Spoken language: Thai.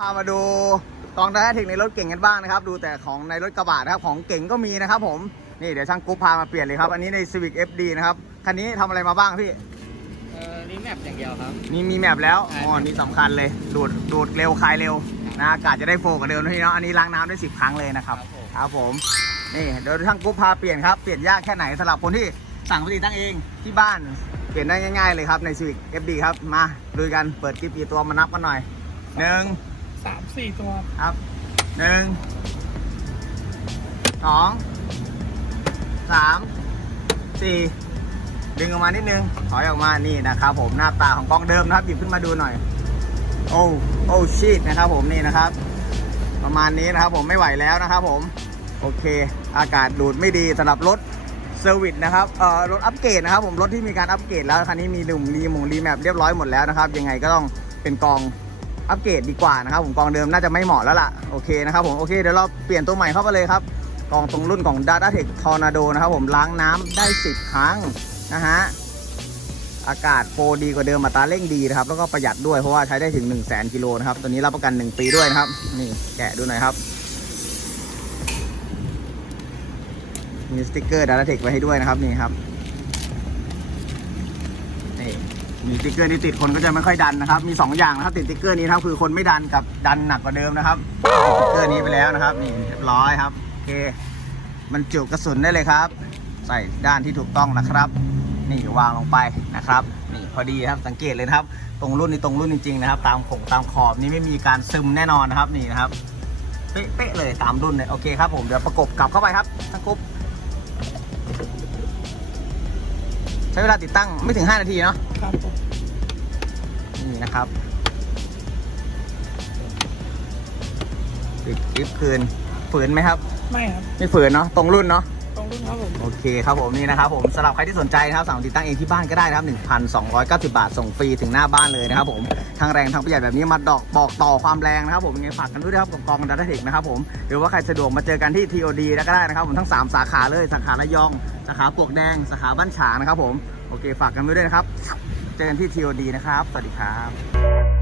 พามาดูกองไดนาเทคในรถเก่งกันบ้างนะครับ ดูแต่ของในรถกระบะนะครับ ของเก่งก็มีนะครับผมนี่เดี๋ยวช่างกุ๊ปพามาเปลี่ยนเลยครับ อันนี้ใน Civic FD นะครับ คันนี้ทำอะไรมาบ้างพี่เออรีแมปอย่างเดียวครับ นี่มีแมปแล้วใช่อ๋อนี่สำคัญเลย ดูดดูดเร็วคลายเร็วนะอากาศจะได้โฟกว่าเดิมนะพี่เนาะอันนี้ล้างน้ำได้สิบครั้งเลยนะครับครับผม ครับผมนี่เดี๋ยวช่างกุ๊ปพาเปลี่ยนครับเปลี่ยนยากแค่ไหนสำหรับคนที่สั่งปกติตั้งเองที่บ้านเปลี่ยนได้ง่าย ๆเลยครับใน Civic FD ครับมาลุยกันเปิดคลิปกี่ตัวมานับกันหน่อยหนึ่ง สามสี่ตัวครับหนึ่งสองสามสี่ดึงออกมานิดนึงถอยออกมานี่นะครับผมหน้าตาของกล้องเดิมนะครับหยิบขึ้นมาดูหน่อย โอ้โอ้ชีตนะครับผมนี่นะครับ ประมาณนี้นะครับผมไม่ไหวแล้วนะครับผมโอเค อากาศดูดไม่ดีสำหรับรถเซอร์วิสนะครับเอ่อรถอัปเกรดนะครับผมรถที่มีการอัปเกรดแล้วคันนี้มีหนุ่มรีมงรีแมปเรียบร้อยหมดแล้วนะครับ ยังไงก็ต้องเป็นกอง อัปเกรดดีกว่านะครับผมกองเดิมน่าจะไม่เหมาะแล้วล่ะโอเคนะครับผมโอเคเดี๋ยวเราเปลี่ยนตัวใหม่เข้าไปเลยครับกองตรงรุ่นของ Data Tech Tornado นะครับผมล้างน้ำได้ 10 ครั้งนะฮะอากาศโฟดีกว่าเดิมอัตาเร่งดีนะครับแล้วก็ประหยัดด้วยเพราะว่าใช้ได้ถึง 1 0 0 0 0แกิโลนะครับตัวนี้รับประกัน 1 ปีด้วยนะครับ นี่แกะดูหน่อยครับมีสติกเกอร์ดาราเทคไว้ให้ด้วยนะครับนี่ครับนี่ มีสติ๊กเกอร์ที่ติดคนก็จะไม่ค่อยดันนะครับ มี 2 อย่างนะครับติดสติ๊กเกอร์นี้นะครับคือคนไม่ดันกับดันหนักกว่าเดิมนะครับติดสติกเกอร์นี้ไปแล้วนะครับ นี่เรียบร้อยครับโอเคมันจุกระสุนได้เลยครับ ใส่ด้านที่ถูกต้องนะครับ นี่วางลงไปนะครับ นี่พอดีครับสังเกตเลยครับ ตรงรุ่นนี้ตรงรุ่นจริงๆนะครับ ตามขงตามขอบนี้ไม่มีการซึมแน่นอนนะครับนี่นะครับเป๊ะๆเลยตามรุ่นเลยโอเคครับผมเดี๋ยวประกบกลับเข้าไปครับทั้งกรุ๊ ใช้เวลาติดตั้งไม่ถึง 5 นาทีเนาะครับผมนี่นะครับปิดคลิปคืนฝืนไหมครับ ไม่ครับ ไม่ฝืนเนาะตรงรุ่นเนาะ ตรงรุ่นครับผม โอเคครับผมนี่นะครับผมสำหรับใครที่สนใจนะครับสั่งติดตั้งเองที่บ้านก็ได้นะครับ1,290 บาทส่งฟรีถึงหน้าบ้านเลยนะครับผมทางแรงทางประหยัดแบบนี้มาดอกบอกต่อความแรงนะครับผมยังไงฝากกันด้วยนะครับกับกองดัตเทคนะครับผมหรือว่าใครสะดวกมาเจอกันที่ TOD แล้วก็ได้นะครับผมทั้ง 3 สาขาเลยสาขาระยองสาขาปลวกแดงสาขาบ้านฉางนะครับผมโอเคฝากกันไว้ด้วยนะครับ เจอกันที่ TOD นะครับสวัสดีครับ